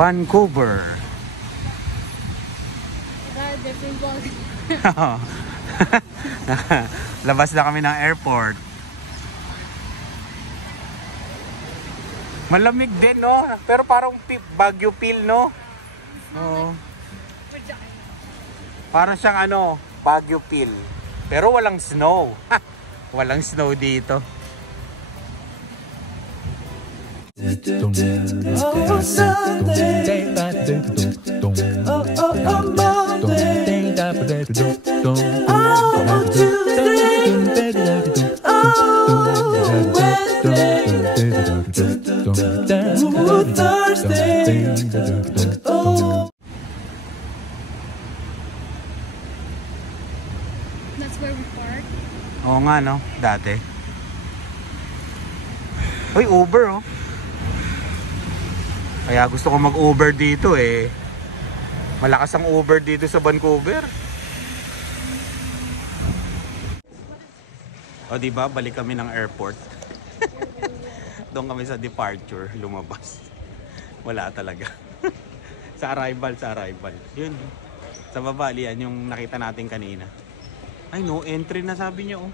Vancouver. Labas na kami ng airport. Malamig din, no? Pero parang Baguio feel, no? Oo. Parang siyang ano, Baguio feel. Pero walang snow. Walang snow dito. That's where we park. Oo nga, no? Dati. Uy, Uber, oh. Kaya gusto ko mag-Uber dito, eh. Malakas ang Uber dito sa Vancouver. O, diba? Balik kami ng airport. Doon kami sa departure, lumabas. Wala talaga. Sa arrival. Yun. Sa baba, yan yung nakita natin kanina. Ay, no entry na sabi niya, oh.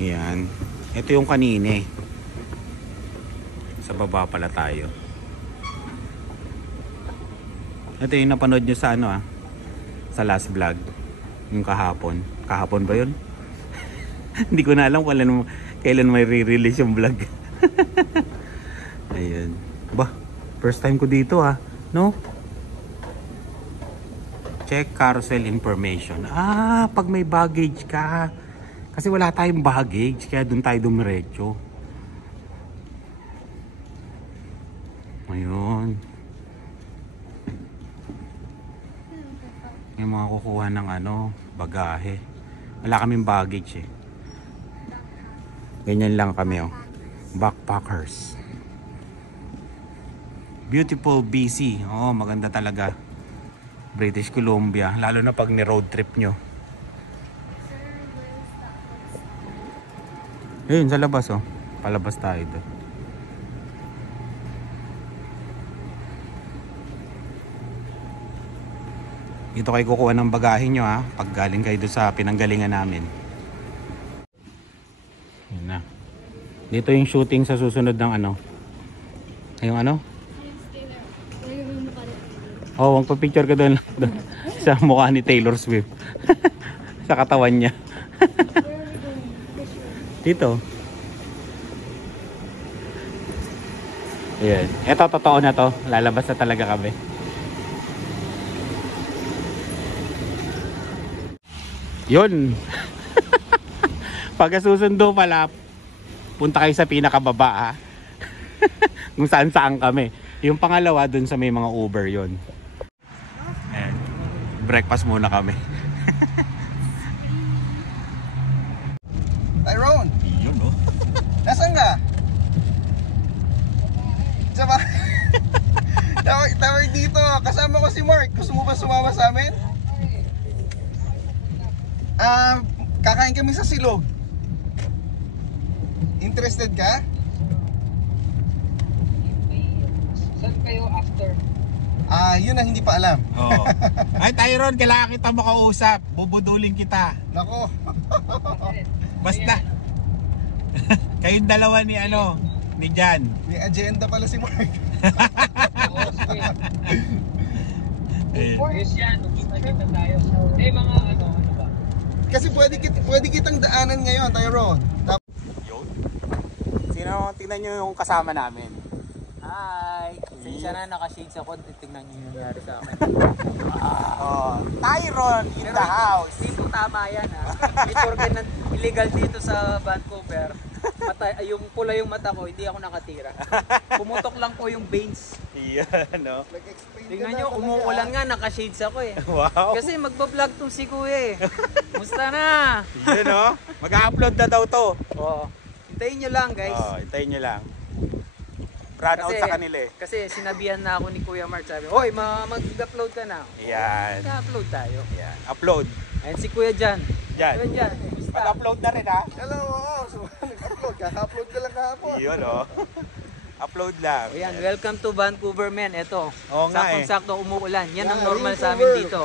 Yan. Ito yung kanina, eh. Sa baba pala tayo. Ito yung napanood nyo sa ano, sa last vlog. Yung kahapon. Kahapon ba yun? Hindi ko na alam kailan may re-release yung vlog. Ayun. Bah, first time ko dito, no? Check carousel information. Pag may baggage ka. Kasi wala tayong baggage, kaya doon tayo dumiretso. Ayun. Yung mga kukuha ng bagahe. Wala kaming baggage, eh. Ganyan lang kami, oh. Backpackers. Beautiful BC. Oh, maganda talaga. British Columbia, lalo na pag ni-road trip nyo. Ayun, sa labas, oh. Palabas tayo doon. Dito kayo kukuha ng bagahe nyo, pag galing kayo doon sa pinanggalingan namin. Yun na. Dito yung shooting sa susunod ng yung oh, magpa-picture ka doon sa mukha ni Taylor Swift. Sa katawan niya. Dito. Ayan. Ito, totoo na to. Lalabas na talaga kami. Yun. Pag susundo pala, punta kayo sa pinakababa, kung saan kami. Yung pangalawa, dun sa may mga Uber yun. Ayan. Breakfast muna kami. Tyrone! Yun, no? Nasaan ka? Saba? Tawag dito. Kasama ko si Mark. Gusto mo ba sumama sa amin? Kakain kami sa Silog. Interested ka? Saan kayo after? Yun ang hindi pa alam. Oo. Ay, Tyrone, kailangan kita makausap. Bubudulin kita. Nako. Basta. Kayong dalawa ni ni Jan. May agenda pala si Mark. Yes yan, kita tayo. Mga ano ba? Kasi pwede kitang daanan ngayon, Tyrone. Yun. Sino, tingnan nyo yung kasama namin. Hi! Sinsya na naka-shades ako, titignan nyo yung nangyari sa akin. Tyrone in the house. Dito tama yan Before ka na illegal dito sa Vancouver, yung pula yung mata ko, hindi ako nakatira. Pumutok lang po yung veins. Yan, no? Tingnan nyo, umuulan nga, naka-shades ako eh. Wow. Kasi magbablog tong si Kuya eh. Musta na? Yan, no? Mag-upload na daw to. Oo. Hintayin nyo lang guys. Hintayin nyo lang. Run out sa kanila eh. Kasi sinabihan na ako ni Kuya Mark, sabi, hoy, mag-upload ka na. Yan. Mag-upload tayo. Yan. Upload. Ayan si Kuya Jan. Jan. Kuya Jan. Mag-upload na rin, ha? Hello, nag-upload. Kaka-upload ka lang kahapon. Yun, oh. Upload lang. Ayan, welcome to Vancouver, men. Ito. Oo nga eh. Saktong-sakto umuulan. Yan ang Yeah, normal sa Vancouver. amin dito.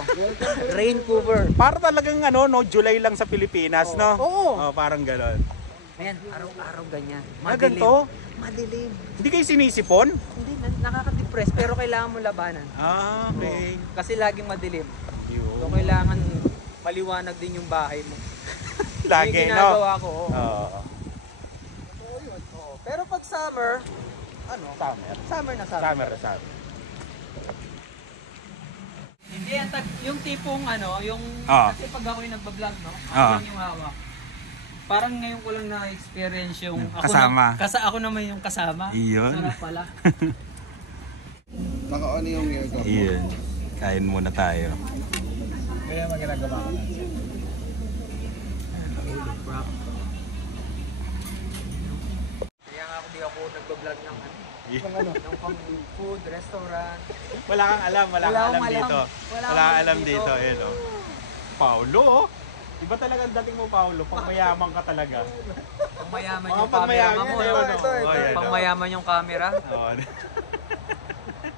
Vancouver. Para talagang ano, no, July lang sa Pilipinas, no? Oo. Oh, parang gano'n. Ayan, araw-araw ganyan. Ah, ganito? Madilim. Hindi kayo sinisipon? Hindi, nakaka-depress pero kailangan mo labanan. Ah, okay. Kasi laging madilim. So Yun. kailangan maliwanag din yung bahay mo. Lagi, Yung no? ginagawa ko. Oo. Oo. Oo. Pero pag summer, ano? Summer. Summer. Summer. Hindi, yung tipong ano, yung Ah. kasi pag ako'y nagbablog, no? Ako Ah. lang yung hawak. Parang ngayon ko lang na-experience yung Kasama. Ako naman yung kasama. Iyon. Sarap pala. Naka-on yung air ko. Iyon. Kain muna tayo. Kaya maginagawa ko lang. Kaya nga ako di ako nagbablog ng ng pang food, restaurant. Wala kang alam, wala kang alam dito. Wala Wala kang akong alam alam dito, dito. ayun oh. Paulo, oh. Iba talaga ang dating mo, Paulo. Pang mayaman ka talaga. Pang mayaman Mga yung pang camera mayaman, mo. ito, no? ito. Oh, yan, Pang oh. mayaman yung camera. Oo.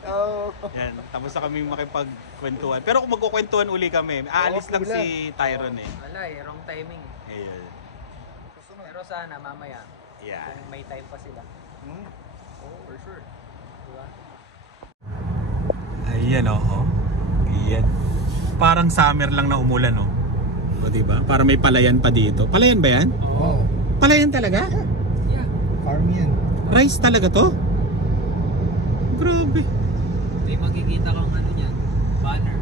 Oh. Yan, tapos na kami makipagkwentuhan. Pero kung magkukwentuhan uli kami, aalis lang si Tyron eh. Wala eh, wrong timing. Ayun. Pero sana mamaya, Yan. kung may time pa sila. Oh, for sure. Diba? Ayan oh. Ayan. Parang summer lang na umulan oh. O diba? Para may palayan pa dito. Palayan ba yan? Oh. Palayan talaga? Yeah. Farm yan. Rice talaga to? Grabe. May makikita kang ano niyan, banner.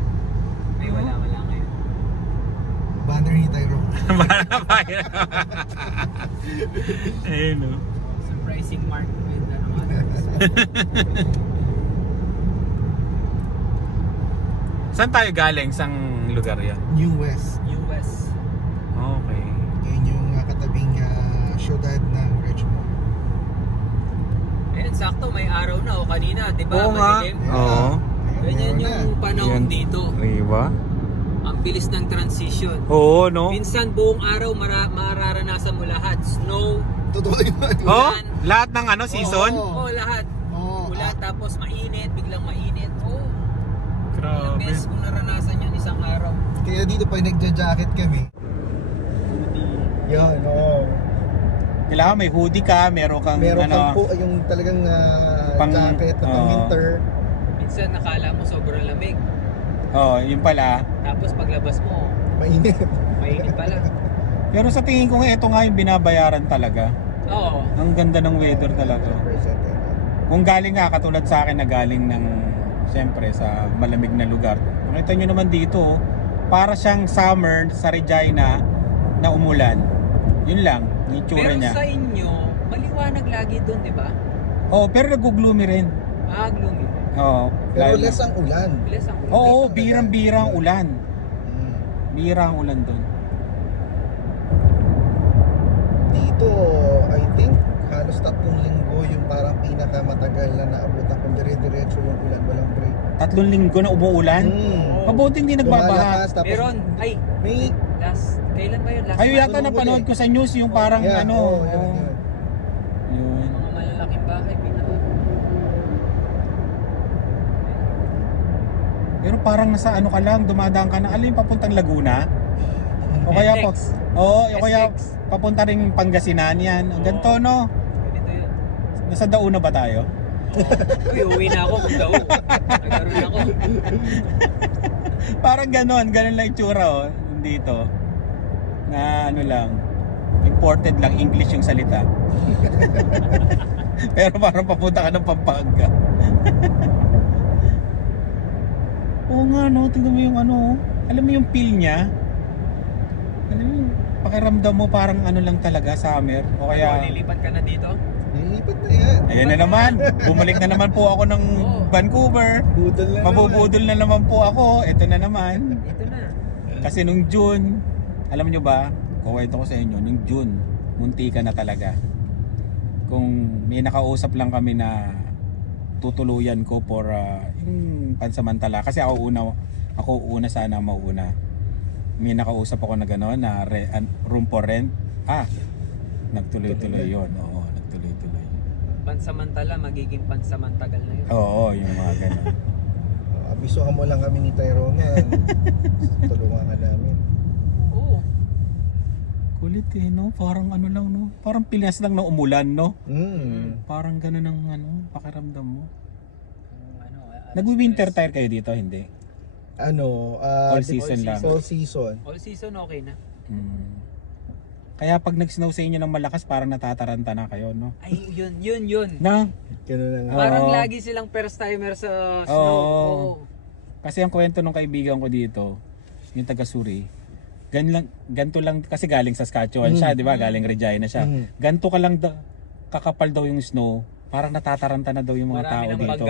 May wala ngayon. Banner ni Tyro. Ayun oh. Surprising mark with ano. Saan tayo galing? Sang lugar yan? New West. US. Okay. Yun yung katabing syudad ng Richmond. Ayun, sakto may araw na o kanina, 'di ba? Oo nga. Madilim. Oo. Ganyan meron yung panahon Yan. dito. Diba? Ang bilis ng transition. Oo, no? Minsan buong araw mararanasan mo lahat. Snow, Totoo yun. Oh, lahat ng ano, season? Oo. lahat. Oo. Ulan tapos mainit, biglang mainit. Ilang Grabe. beses kong naranasan yun isang araw. Kaya dito pa nagja-jacket kami. Yan, oo. Kailangan may hoodie ka, meron kang Meron ano, kang po yung talagang Pang- jacket na pang oo. winter. Minsan nakala mo sobrang lamig. oh, yun pala. Tapos paglabas mo, Mainit. mainit pala. Pero sa tingin ko nga, ito nga yung binabayaran talaga. Oo. Ang ganda ng weather talaga. Kung galing nga, katulad sa akin na galing ng, siyempre, sa malamig na lugar. Nakita nyo naman dito, oh, para siyang summer sa Regina na umulan. Yun lang, yung itsura Pero niya. sa inyo, maliwanag lagi doon, di ba? Oh, pero nag-gloomy rin. Gloomy. Oh, Pero lalo- less ang ulan. Bilis ang Oo, birang-birang ulan. Mm. Birang ulan doon. Dito, I think, halos 3 linggo yung parang pinakamatagal na naabutan kung dire-diretso yung ulan, walang break. 3 linggo na umuulan. Mabuti hindi nagbabaha. Lumalakas, tapos Meron, may kailan ba yun? Last Ayun month? yata napanood ko sa news yung parang yeah, ano. oo, yun. Yun. Mga malalaking bahay, Pero parang nasa ano ka lang, dumadaan ka na. Alam yung papuntang Laguna? O kaya po. SX. Oo, o kaya SX. papunta ring Pangasinan yan. Ang ganito no. Ganito yun. Nasa Dauna ba tayo? Uy, uwi na ako kung daw. Nagkaroon ako. Parang ganon lang itsura oh, dito. Na ano lang, imported lang, English yung salita. Pero parang papunta ka ng Pampanga. Oo nga no, tingnan mo yung ano, alam mo yung feel niya. Alam mo yung pakiramdam mo parang ano lang talaga, summer. O kaya, Lilipat ka na dito? Nilipat na yan. ayan na naman, bumalik na naman po ako ng Vancouver. Budol na Mabubudol na naman po ako, ito na naman. Dito na. Kasi nung June, alam nyo ba, kuwento ko sa inyo, nung June, munti ka na talaga. Kung may nakausap lang kami na tutuluyan ko for yung pansamantala. Kasi ako una sana mauna. May nakausap ako na gano'n, na room for rent. Nagtuloy-tuloy yun. Oo, nagtuloy-tuloy. pansamantala, magiging pansamantagal na yun. Oo, yung mga ganun. Abisuhan mo lang kami ni Tyrone. Tulungan ka namin. Oo. Kulit eh, no? Parang ano lang, no? Parang Pinas lang na umulan, no? Parang ganun ang pakiramdam mo. Nagwi-winter tire kayo dito, hindi? All season lang. All season. All season okay na. Kaya pag nag-snow sa inyo ng malakas, parang natataranta na kayo, no? Ay, yun. Na? Ganun lang. Parang lagi silang first timer sa snow. Oo. Kasi ang kwento ng kaibigan ko dito, yung taga Suri, ganito lang, kasi galing Saskatchewan siya, di ba? Galing Regina siya. Ganito ka lang kakapal daw yung snow, parang natataranta na daw yung mga tao dito.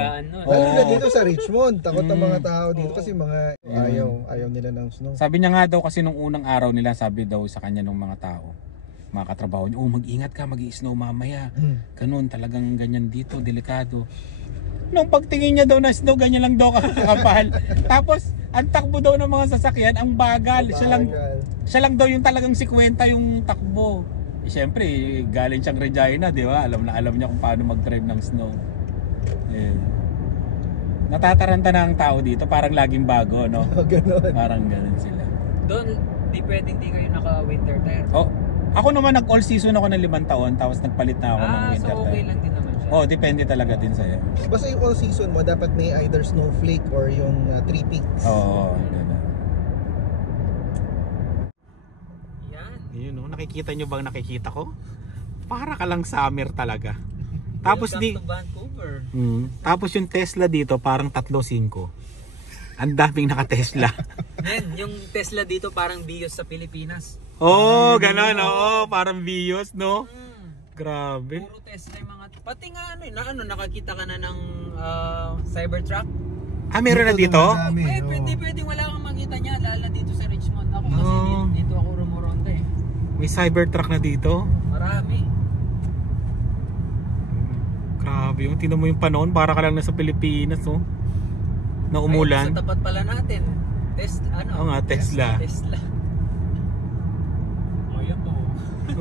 Lalo na dito sa Richmond, takot ang mga tao dito kasi mga ayaw nila ng snow. Sabi niya nga daw kasi nung unang araw nila, sabi daw sa kanya ng mga tao, mga katrabaho niya, mag-ingat ka, mag-i-snow mamaya. Ganun, talagang ganyan dito, delikado. Nung pagtingin niya daw na snow, ganyan lang daw kakapal. Tapos, ang takbo daw ng mga sasakyan, ang bagal. Siya lang daw yung talagang 50 yung takbo. Siyempre, galing siyang Regina, di ba? Alam niya kung paano mag-drive ng snow. Natataranta na ang tao dito, parang laging bago, no? Ganon. Parang ganun sila. Doon, di kayo naka-winter tire. Ako naman nag-all season ako ng 5 taon, tapos nagpalit na ako ng winter so okay tire. lang din naman siya. Depende talaga din sa'yo. Basta yung all season mo, dapat may either snowflake or yung 3 peaks. Ganun. Yan. Yun, nakikita nyo bang nakikita ko? Para ka lang summer talaga. Tapos Welcome to Vancouver. Tapos yung Tesla dito parang 3.5. Ang daming naka-Tesla. Yung Tesla dito parang Vios sa Pilipinas. Ganon, parang Vios, no? Grabe. Puro Tesla yung mga... Pati nga nakakita ka na ng Cybertruck. Meron na dito? Pwedeng wala kang makita niya, lala dito sa Richmond. Ako kasi dito ako rumuronda eh. May Cybertruck na dito? Marami. Grabe, yung tinan mo yung panahon, para ka lang nasa Pilipinas, oh. Na umulan. Sa tapat pala natin. Tesla. Tesla. Yan po.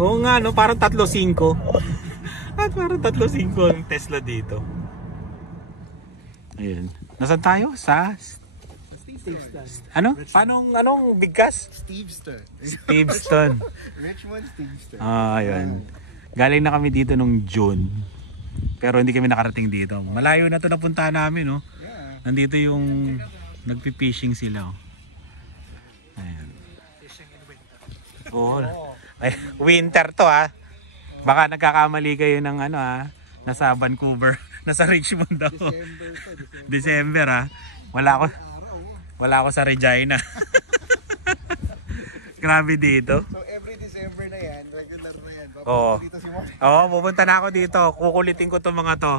Oo nga, no? Parang 3.5. At parang 3.5 ang Tesla dito. Ayun. Nasaan tayo? Sa anong bigkas? Steveston. Richmond, Steveston. Ayun. Galing na kami dito nung June. Pero hindi kami nakarating dito. Malayo na to napuntahan namin, no? Nandito yung nagpi-fishing sila, oh. Ayun. Ay, winter to, ha. Baka nagkakamali kayo ng nasa Vancouver, nasa Richmond daw. December, ha. Wala ako sa Regina. Grabe dito. So every December na yan, regular na yan. Dito si Mark. Pupunta na ako dito. Kukulitin ko tong mga to.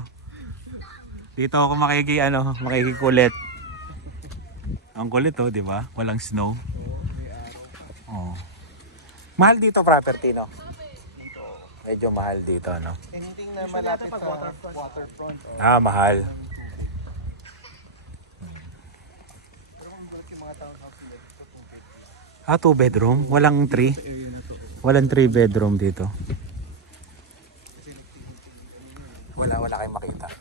Dito ako makikikulit. Ang kulit, di ba? Walang snow. Mahal dito property, no? Medyo mahal dito, no? Anything na malapit sa waterfront. Mahal. Ah, 2 bedroom? Walang 3? Walang 3 bedroom dito. Wala kayong makita.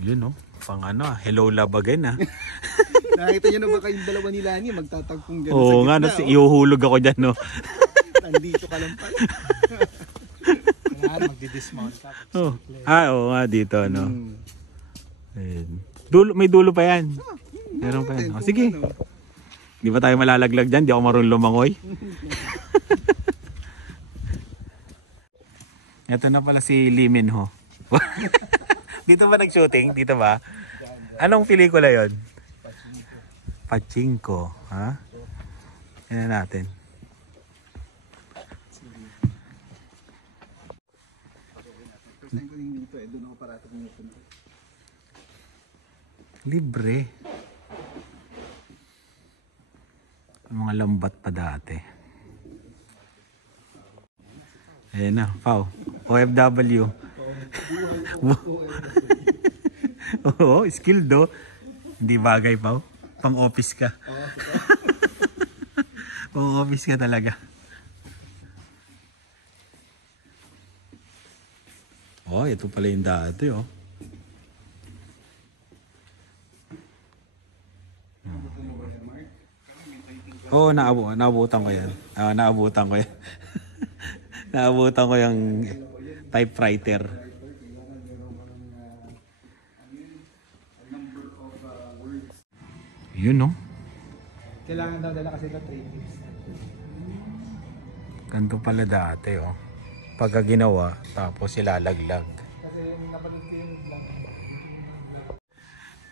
Yun, no? Pang hello love again, ha? Nakita nyo na ba kayong dalawa ni Lani magtatagpong gano'n Oo nga, iuhulog ako dyan, no? Nandito ka lang pala. Magdi-dismount ka. Oo nga dito, no? May dulo pa yan. Meron pa yan. Sige. Di ba tayo malalaglag dyan? Di ako marunong lumangoy. Ito na pala si Lee Min Ho. Dito ba nag-shooting? Dito ba? Anong pelikula yon? Pachinko. Ha? Yan natin. Libre. Mga lambat pa dati. Ayan na, Pao. OFW. Oo, skilled do. Hindi bagay, Pao. Pang office ka. Kung office ka talaga. Oh, ito pala yung dati, oh. Oo, naabutan ko yan. Naabutan ko yan. Naabutan ko yung typewriter. Yun, no? Kailangan daw dala kasi ito 3 tips. Ganito pala dati, oh. Pagka ginawa, tapos ilalaglag. Kasi napanood ko yun lang.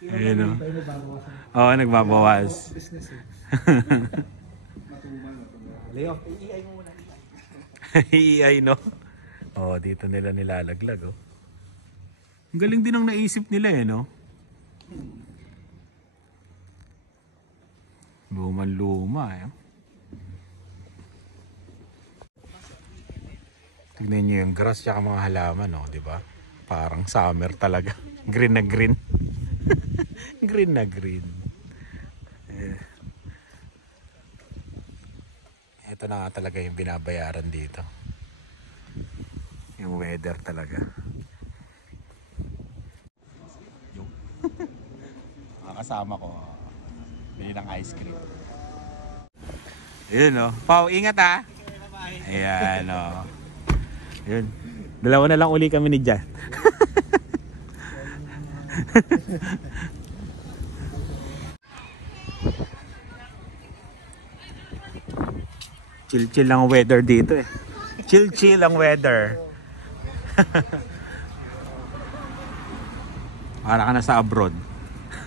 Ayun, oh. Oo, nagbabawas. Business eh. Layoff. EI mo muna. EI, no? Oh, dito nila nilalaglag, oh. Ang galing din ang naisip nila, eh, no? Luman-luma, eh. Tignan nyo yung grass tsaka mga halaman, no? Diba? Parang summer talaga. Green na green. Green na green. Ito na nga talaga yung binabayaran dito. Yung weather talaga. Yung mga kasama ko, bili ng ice cream. Ayun, oh. Pao, ingat, ha. Ayan, oh. Ayun. Dalawa na lang uli kami ni Jan. Chill-chill ang weather dito, eh. Chill-chill ang weather. Para ka na sa abroad.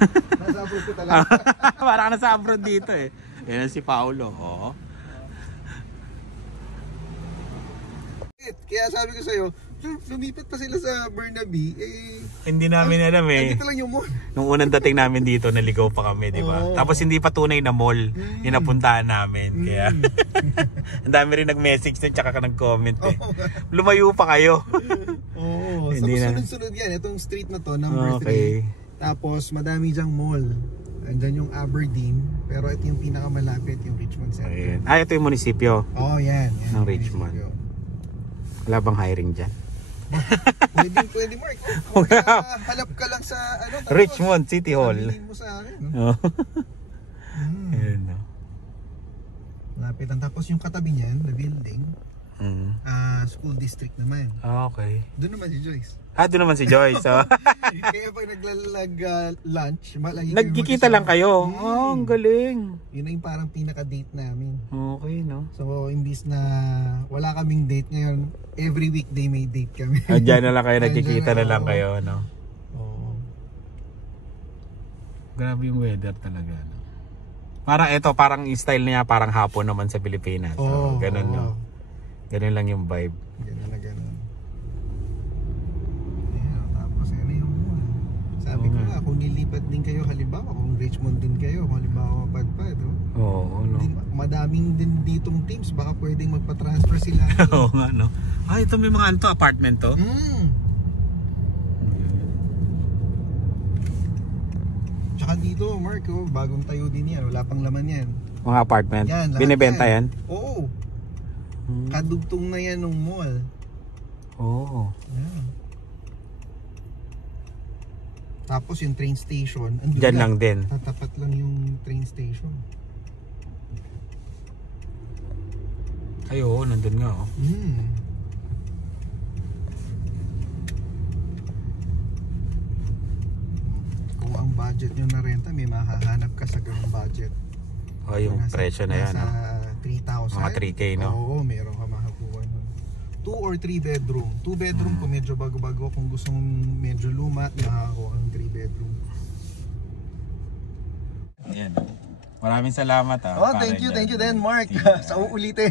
Nasa abroad ko talaga. Para ka na sa abroad dito, eh. Ayan si Paolo, oh. Kaya sabi ko sa'yo, lumipat pa sila sa Burnaby, eh... Hindi namin alam, eh. Dito lang yung mall. Nung unang dating namin dito, naligaw pa kami, di ba? Oo. Tapos hindi pa tunay na mall yung napuntahan namin. Kaya, ang dami rin nag-message na tsaka ka nag-comment, eh. Lumayo pa kayo. Oo, Hindi na. sunod-sunod yan. Itong street na to, number 3. Okay. Tapos, madami dyang mall. Andyan yung Aberdeen, pero ito yung pinakamalapit, yung Richmond Center. Ayun. Ah, ito yung munisipyo Oh, yan. ng Richmond. Wala bang hiring dyan? Pwede Mark. Kung halap ka lang sa ano, tapos, Richmond City Hall. sabihin mo sa akin, no? Oh. Ayun, no? Lapit lang. Tapos yung katabi niyan, the building, school district naman. Ah, okay. Doon naman si Joyce. Ah, doon naman si Joyce. Oh. Kaya pag naglalag-lunch, lagi Nagkikita lang kayo. Mm. Oh, ang galing. Yun na yung parang pinaka-date namin. Okay, no? So, imbis na wala kaming date ngayon, every weekday may date kami. Ah, dyan na lang kayo, Andyan nagkikita na lang oo. kayo, no? Oo. Grabe yung weather talaga, no? Parang ito, parang yung style niya, parang hapon naman sa Pilipinas. Oo, Ganun, oo. no? Ganun lang yung vibe. Ganun na ganun. Ayan, tapos ano yung sabi Oo ko nga. nga, kung nilipat din kayo, halimbawa, kung Richmond din kayo, kung halimbawa mapadpad, Oo, no? madaming din ditong teams, baka pwedeng magpa-transfer sila. Oo nga, no? Ah, ito may mga ano to, apartment to? Tsaka dito, Mark, bagong tayo din yan, wala pang laman yan. Mga apartment? Yan, lahat Binibenta yan? Oo. Kadugtong na yan ng mall. Oo. Yan. Tapos yung train station, andun Diyan lang din. Tatapat lang yung train station. Ay, oo, nandun nga, oh. Kung ang budget nyo na renta, may mahahanap ka sa ganung budget. Oh, yung presyo na yan, no? Nasa 3,000. Mga 3K, no? Oo, meron ka makakuha nun. 2 or 3 bedroom. 2 bedroom kung medyo bago-bago. Kung gusto mong medyo luma, makakakuha ng 3 bedroom. Ayan. Maraming salamat, ha. Oh, thank you then, Mark. Sa uulitin.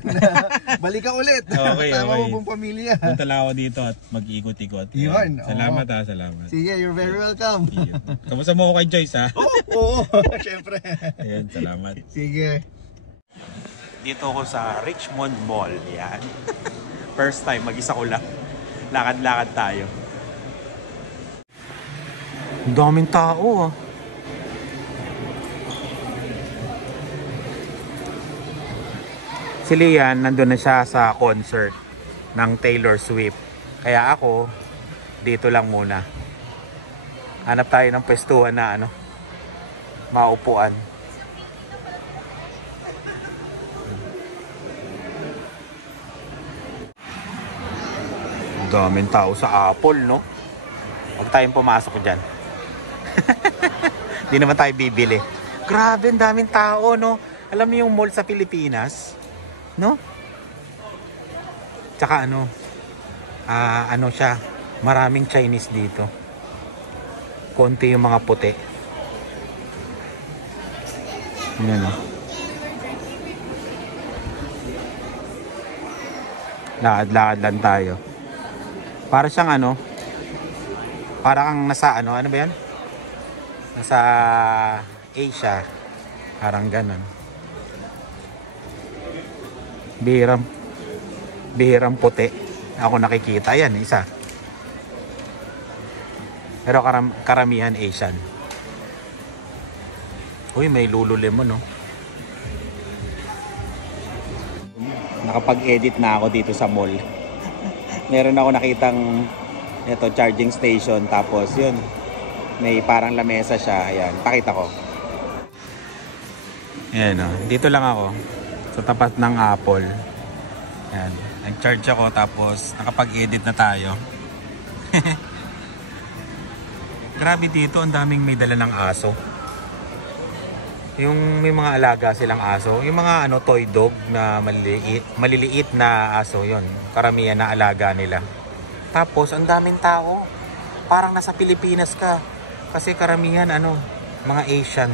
Balik ka ulit. Okay, Kasama okay. mo buong pamilya. Punta lang ako dito at mag-ikot-ikot. Yun, Salamat, oo. ha. Salamat. Sige, you're very welcome. Kamusta mo ako kay Joyce, ha? Oo, syempre. Ayan, salamat. Sige. Dito ako sa Richmond Mall. Yan. First time, mag-isa ko lang. Lakad-lakad tayo. Ang daming tao, ah. Si Lian, nandun na siya sa concert ng Taylor Swift. Kaya ako, dito lang muna. Hanap tayo ng pwestuhan na maupuan. Daming tao sa Apple, no? Huwag tayong pumasok dyan. Hindi naman tayo bibili. Grabe, ang daming tao, no? Alam mo yung mall sa Pilipinas? No? Tsaka siya, maraming Chinese dito. Konti yung mga puti. Yan, no? Lakad-lakad lang tayo. Para siyang para kang nasa ano ba yan? Nasa Asia. Parang ganun. Bihirang puti. Ako nakikita yan, isa. Pero karamihan Asian. Uy, may Lululemon, no? Nakapag-edit na ako dito sa mall. Meron ako nakitang charging station, tapos yun, may parang lamesa siya. Ayan, pakita ko. Ayan, dito lang ako sa tapat ng Apple. Ayan, nag-charge ako, tapos nakapag-edit na tayo. Grabe dito, ang daming may dala ng aso. Yung may mga alaga silang aso, yung mga toy dog na maliliit na aso, yon karamihan na alaga nila. Tapos ang daming tao, parang nasa Pilipinas ka, kasi karamihan mga Asian.